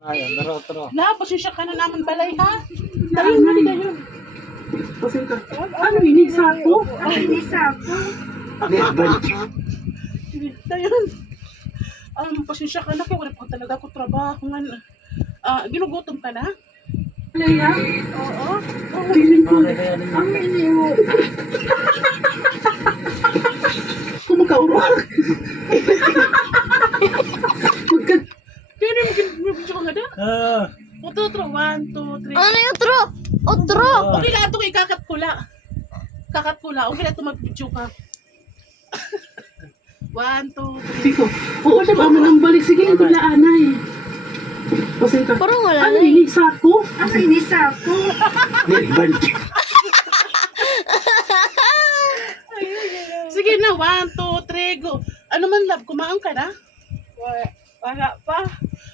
Ayan, taro. Na, pasensya ka na naman balay ha. Dayon na dayon. Pasensya. Ano inisa ko? Dayon. Pasensya ka na kaya wala pa talaga ako trabaho nga. Ginugutom ka na? Leia? Oo. Feeling ko. Ang ini mo. Kumakaurok. Kaya mo video ka nga da? Otro, 1, 2, 3. Ano yung otro? Otro! Okay na ito ikakat ko la. Kakat ko la. Okay na ito mag-video ka. 1, 2, 3. Ikaw. Oo, siya ba ang balik? Sige, ito na anay. Pasensya. Parang wala Ano na eh. inisa ko? Asa inisa ko? Sige na, 1, 2, 3, go. Ano man love, kumain ka na? Wala pa.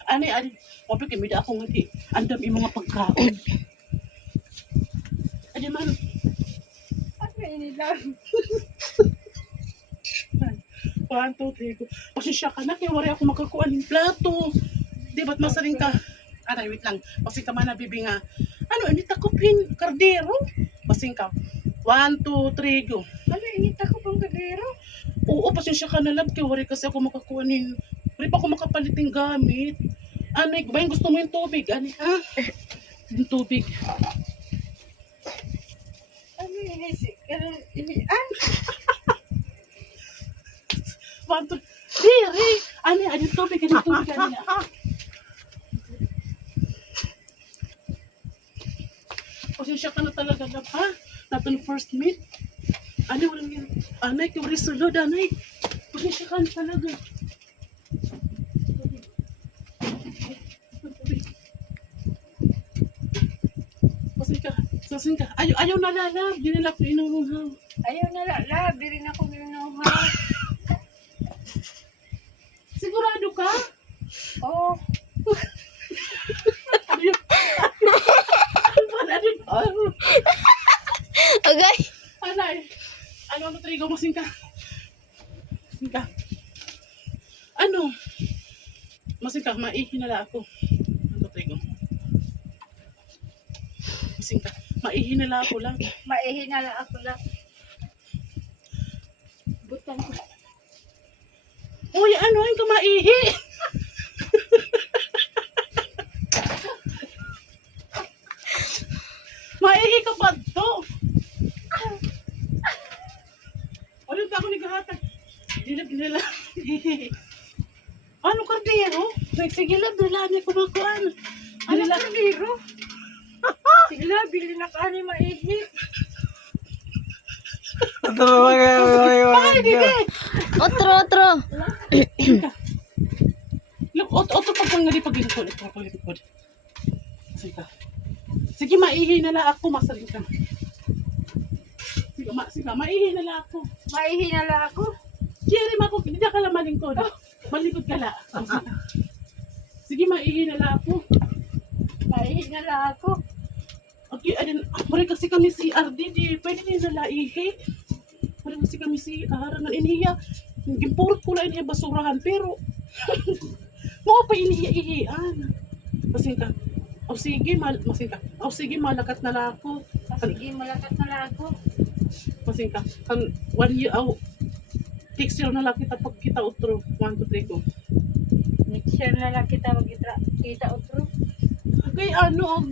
Ani, wabi kami da ako nga di. Andam yung mga pagkaon. Adi man. Ano ini lang? 1, 2, 3, go. Pasensya ka na, kaya wari ako makakuha ng plato. Di ba't masaring ka? Aray, wait lang. Pasing ka man nabibi nga. Ano, hindi takopin, kardero. Pasing ka. 1, 2, 3, go. Ano inita ko pang kadero? Oo, pasensya ka na love, kaya wari kasi ako makakuha ng... Wari pa ako makapalit ng gamit. Ano, ba yung gusto mo yung tubig? Ano, ha? Yung tubig. Ano inian? 1, 2, Riri! Ano, yung tubig, yung tubig, ano. Pasensya ka na talaga love, ha? Natin first meet. Ano, walang yun. Anay, kaya wari sulod, anay. Pasensya ka na talaga. Pasensya ka. Ayaw na lalab. Di nila ko inuuhaw. Ayaw na lala. Di rin ako minuha. Sigurado ka? Oo. Ayun. Ano? Agay. Anay. Ano, Trigo? Masing ka. Masing ka. Ano? Masing ka. Maihinala ako. Ano, Trigo? Masing ka. Maihinala ako lang. Maihinala ako lang. Butang ko. Uy, ano yung kamaihi? Maihi ka ba to? Ano ka ako naghahatag? Nila. Ano kardero? Nagsigilan, dala niya kumakuan. Ano kadero? Sila, bili na ka ni maihi. Ay, hindi! Otro. Look, otro pagpanggali paglingkod. Ito paglingkod. Sige, maihi na lang ako. Masaling ka. Sige, maihi na lang ako. Maihinala ako. Kiri mo ako, hindi ka lang malingkod. Malingkod ka lang. Sige, maihi na lang ako. Maihinala ako. Okay, ayun, muli kasi kami si RD, pwede niya nalaihi. Muli kasi kami si Arangan iniya. Gimpurot ko lang iniya basurahan, pero mga pa iniya-ihian. Masing ka. O sige, masing ka. O sige, malakat na lang ako. Sige, malakat na lang ako. Masing ka. Kang 1 year, next year na lang kita pag kita utro. 1, 2, 3 ko. Next year na lang kita magkita otro. Kay ano,